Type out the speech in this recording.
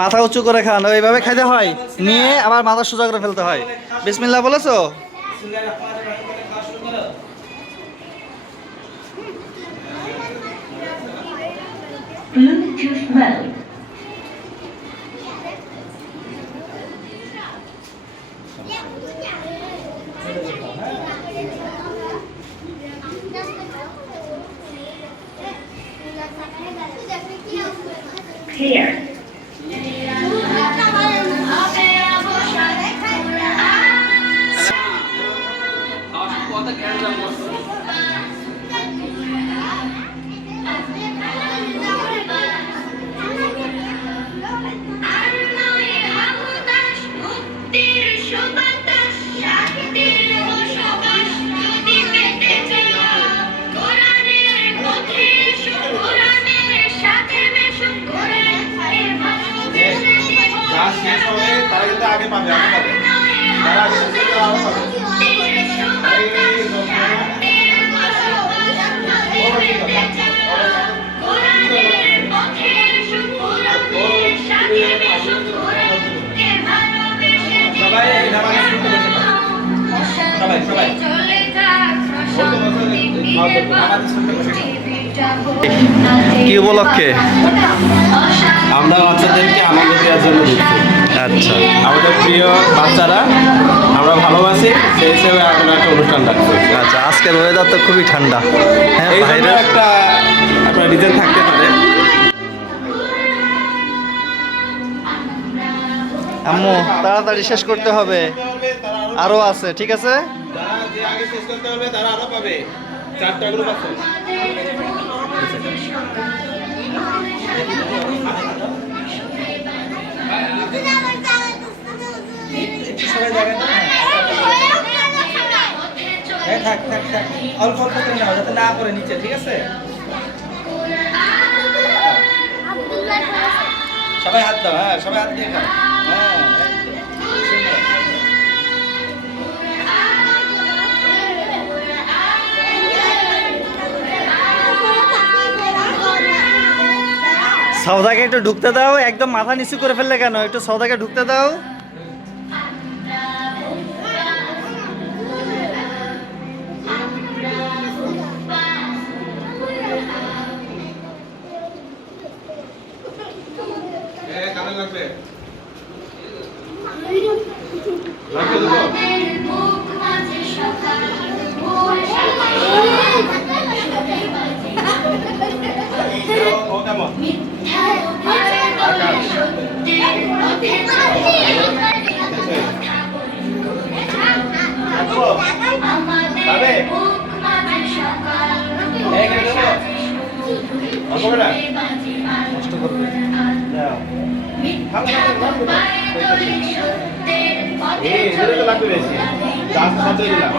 মাথা উঁচু করে খান, এইভাবে খাইতে হয়, নিয়ে আবার মাথা সোজা করে ফেলতে হয়। বিসমিল্লাহ বলেছো? Bluetooth mode. Clear. আগে পাবে তারা আগে কি উপলক্ষে? আমরা বাচ্চাদেরকে আনন্দ দেওয়ার জন্য দিচ্ছি। আচ্ছা, আমাদের প্রিয় বাচ্চারা আমরা ভালোবাসি, সেই হিসেবে আমরা একটা অনুষ্ঠান রাখছি। আচ্ছা, আজকের ওয়েদার তো খুবই ঠান্ডা। হ্যাঁ, এই জন্য বাইরে একটা আপনার রিজন থাকতে পারে। আম্মু তাড়াতাড়ি শেষ করতে হবে, আরো আছে, ঠিক আছে? যারা যে আগে শেষ করতে পারবে তারা আরো পাবে। 4টা গ্রুপ আছে। থাক থাক থাক, অল্প অল্প করে নাও যাতে না পড়ে নিচে, ঠিক আছে? সবাই হাত দাও, হ্যাঁ সবাই হাত দিয়ে খাও। হ্যাঁ সুন্দর। সৌদাকে একটু ঢুকতে দাও, একদম মাথা নিচু করে ফেললে কেন? একটু সৌদাকে ঢুকতে দাও। কানে লাগবে লাগবে দেবো। ও কেমন? যাবে? নষ্ট করবে। লাগবে বেশি। 4 দিলাম।